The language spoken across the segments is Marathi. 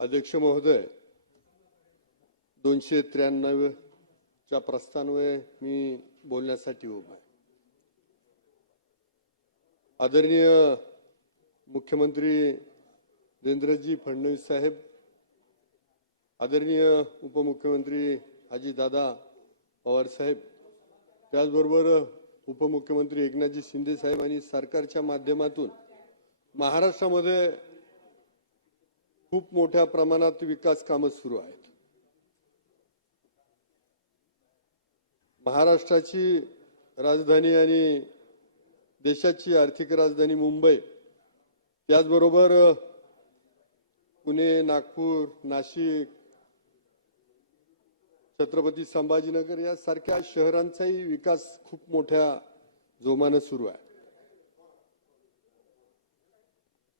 अध्यक्ष महोदय दोनशे त्र्याण्णव च्या प्रस्थानवर मी बोलण्यासाठी उभा आहे. आदरणीय मुख्यमंत्री देवेंद्रजी फडणवीस साहेब आदरणीय उपमुख्यमंत्री अजितदादा पवार साहेब त्याचबरोबर उपमुख्यमंत्री एकनाथजी शिंदे साहेब आणि सरकारच्या माध्यमातून महाराष्ट्रामध्ये खूप मोठ्या प्रमाणात विकास कामं सुरू आहेत. महाराष्ट्राची राजधानी आणि देशाची आर्थिक राजधानी मुंबई त्याचबरोबर पुणे नागपूर नाशिक छत्रपती संभाजीनगर यासारख्या शहरांचाही विकास खूप मोठ्या जोमानं सुरू आहे.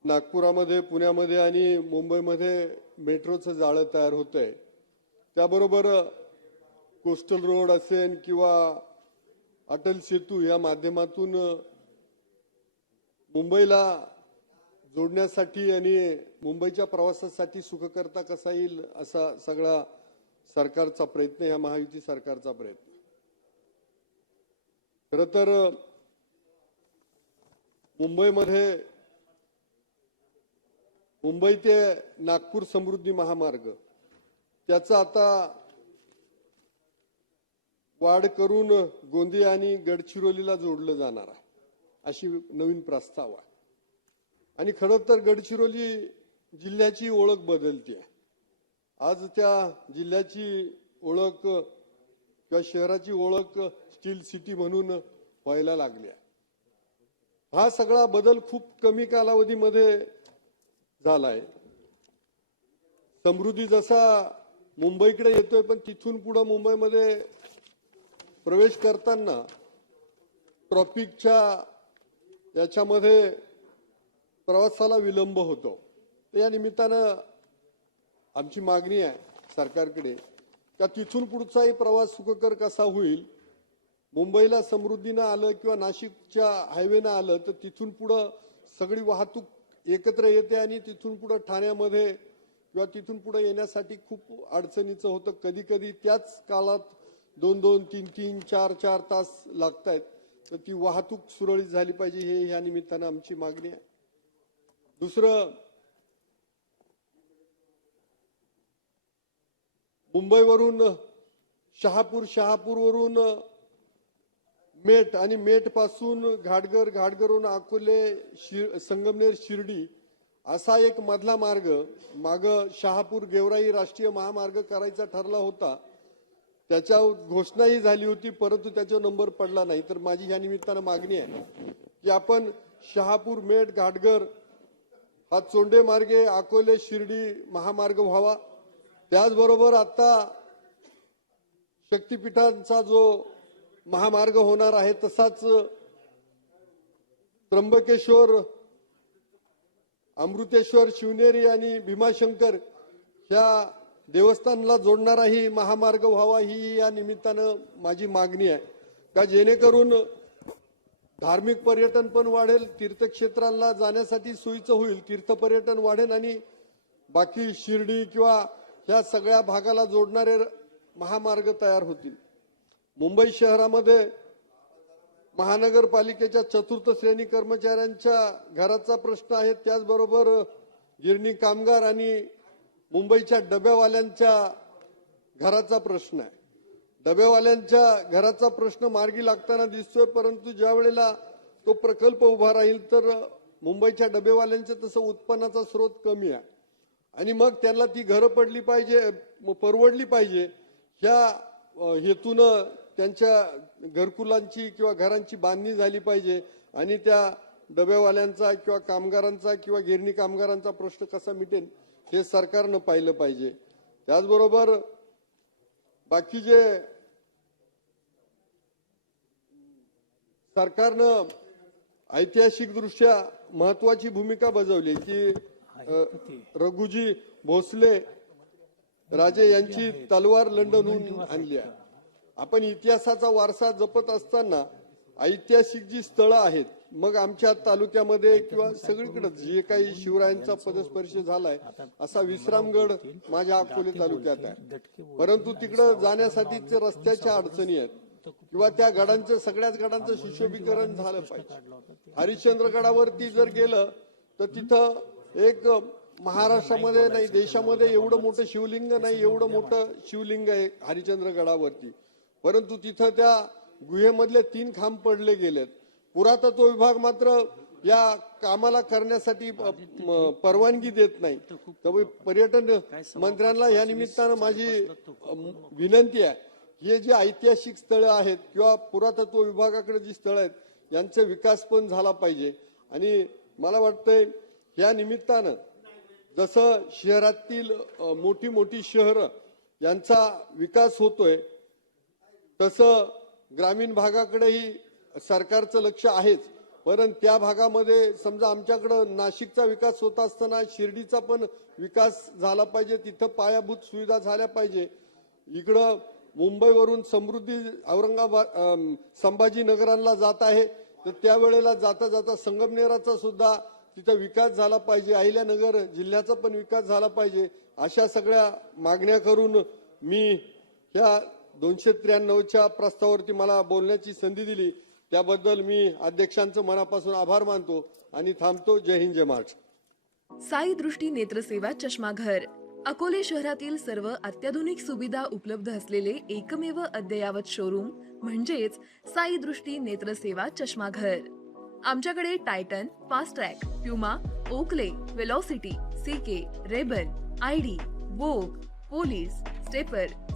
नागपुरामध्ये पुण्यामध्ये आणि मुंबईमध्ये मेट्रोचं जाळं तयार होत आहे त्याबरोबर कोस्टल रोड असेल किंवा अटल सेतू या माध्यमातून मुंबईला जोडण्यासाठी आणि मुंबईच्या प्रवासासाठी सुखकर्ता कसा येईल असा सगळा सरकारचा प्रयत्न ह्या महायुती सरकारचा प्रयत्न. खर तर मुंबईमध्ये मुंबई ते नागपूर समृद्धी महामार्ग. त्याचा आता वाढ करून गोंदिया आणि गडचिरोलीला जोडलं जाणार आहे अशी नवीन प्रस्ताव आहे. आणि खरं तर गडचिरोली जिल्ह्याची ओळख बदलते. आहे आज त्या जिल्ह्याची ओळख किंवा शहराची ओळख स्टील सिटी म्हणून व्हायला लागली आहे. हा सगळा बदल खूप कमी कालावधीमध्ये झालाय. समृद्धी जसा मुंबईकडे येतोय पण तिथून पुढं मुंबईमध्ये प्रवेश करताना ट्रॉफिकच्या याच्यामध्ये प्रवासाला विलंब होतो. तर या निमित्तानं आमची मागणी आहे सरकारकडे का तिथून पुढचाही प्रवास सुखकर कसा होईल? मुंबईला समृद्धीनं आलं किंवा नाशिकच्या हायवेनं आलं तर तिथून पुढं सगळी वाहतूक एकत्र येते आणि तिथून पुढं ठाण्यामध्ये किंवा तिथून पुढे येण्यासाठी खूप अडचणीचं होतं. कधी कधी त्याच काळात दोन दोन तीन तीन चार चार तास लागत आहेत तर ती वाहतूक सुरळीत झाली पाहिजे हे ह्या निमित्तानं आमची मागणी आहे. दुसरं मुंबईवरून शहापूर शहापूरवरून मेट आणि मेटपासून घाटगर घाटगरहून अकोले शिर संगमनेर शिर्डी असा एक मधला मार्ग माग शहापूर गेवराई राष्ट्रीय महामार्ग करायचा ठरला होता. त्याच्या घोषणाही झाली होती परंतु त्याचा नंबर पडला नाही. तर माझी या निमित्तानं मागणी आहे की आपण शहापूर मेट घाटघर हा चोंडे मार्गे अकोले शिर्डी महामार्ग व्हावा. त्याचबरोबर आता शक्तिपीठांचा जो महामार्ग होणार आहे तसाच त्र्यंबकेश्वर अमृतेश्वर शिवनेरी आणि भीमाशंकर ह्या देवस्थानला जोडणाराही महामार्ग व्हावा ही या निमित्तानं माझी मागणी आहे. का जेणेकरून धार्मिक पर्यटन पण वाढेल तीर्थक्षेत्रांना जाण्यासाठी सोयीचं होईल तीर्थ पर्यटन वाढेल आणि बाकी शिर्डी किंवा ह्या सगळ्या भागाला जोडणारे महामार्ग तयार होतील. मुंबई शहरामध्ये महानगरपालिकेच्या चतुर्थ श्रेणी कर्मचाऱ्यांच्या घराचा प्रश्न आहे. त्याचबरोबर गिरणी कामगार आणि मुंबईच्या डब्यावाल्यांच्या घराचा प्रश्न आहे. डब्यावाल्यांच्या घराचा प्रश्न मार्गी लागताना दिसतोय परंतु ज्या वेळेला तो प्रकल्प उभा राहील तर मुंबईच्या डबेवाल्यांचं तसं उत्पन्नाचा स्रोत कमी आहे. आणि मग त्यांना ती घरं पडली पाहिजे परवडली पाहिजे ह्या हेतूनं त्यांच्या घरकुलांची किंवा घरांची बांधणी झाली पाहिजे आणि त्या डब्यावाल्यांचा किंवा कामगारांचा किंवा गिरणी कामगारांचा प्रश्न कसा मिटेल हे सरकारनं पाहिलं पाहिजे. त्याचबरोबर बाकी जे सरकारनं ऐतिहासिक दृष्ट्या महत्वाची भूमिका बजावली की रघुजी भोसले राजे यांची तलवार लंडनहून आणली आहे. आपण इतिहासाचा वारसा जपत असताना ऐतिहासिक जी स्थळं आहेत मग आमच्या तालुक्यामध्ये किंवा सगळीकडे जे काही शिवरायांचा पदस्पर्श झालाय असा विश्रामगड माझ्या अकोले तालुक्यात आहे. परंतु तिकडं जाण्यासाठी रस्त्याच्या अडचणी आहेत किंवा त्या गडांचं सगळ्याच गडांचं सुशोभीकरण झालं पाहिजे. हरिश्चंद्रगडावरती जर गेलं तर तिथं एक महाराष्ट्रामध्ये नाही देशामध्ये एवढं मोठं शिवलिंग नाही एवढं मोठं शिवलिंग आहे हरिश्चंद्रगडावरती. परंतु तिथं त्या गुहेमधले तीन खांब पडले गेलेत. पुरातत्व विभाग मात्र या कामाला करण्यासाठी परवानगी देत नाही. त्यामुळे पर्यटन मंत्र्यांना या निमित्तानं माझी विनंती आहे हे जे ऐतिहासिक स्थळं आहेत किंवा पुरातत्व विभागाकडे जी स्थळं आहेत यांचा विकास पण झाला पाहिजे. आणि मला वाटतंय या निमित्तानं जसं शहरातील मोठी मोठी शहरं यांचा विकास होतोय तसं ग्रामीण भागाकडेही सरकारचं लक्ष आहेच. परंतु त्या भागामध्ये समजा आमच्याकडं नाशिकचा विकास होत असताना शिर्डीचा पण विकास झाला पाहिजे तिथं पायाभूत सुविधा झाल्या पाहिजे. इकडं मुंबईवरून समृद्धी औरंगाबाद संभाजीनगरांना जात आहे. तर त्यावेळेला जाता जाता संगमनेराचा सुद्धा तिथं विकास झाला पाहिजे. अहिल्यानगर जिल्ह्याचा पण विकास झाला पाहिजे. अशा सगळ्या मागण्या करून मी ह्या दोनशे त्र्याण्णवच्या प्रस्तावावरती मला बोलण्याची संधी दिली. त्याबद्दल मी अध्यक्षांचं मनापासून आभार मानतो आणि थांबतो. जय हिंद जय महाराष्ट्र. साई दृष्टी नेत्रसेवा चष्माघर. अकोले शहरातील सर्व अत्याधुनिक सुविधा उपलब्ध असलेले एकमेव अद्ययावत शोरूम म्हणजेच साई दृष्टी नेत्रसेवा चष्माघर. आमच्याकडे Titan Fastrack Puma Oakley Velocity CK Ray Ban ID Vogue Police Stepper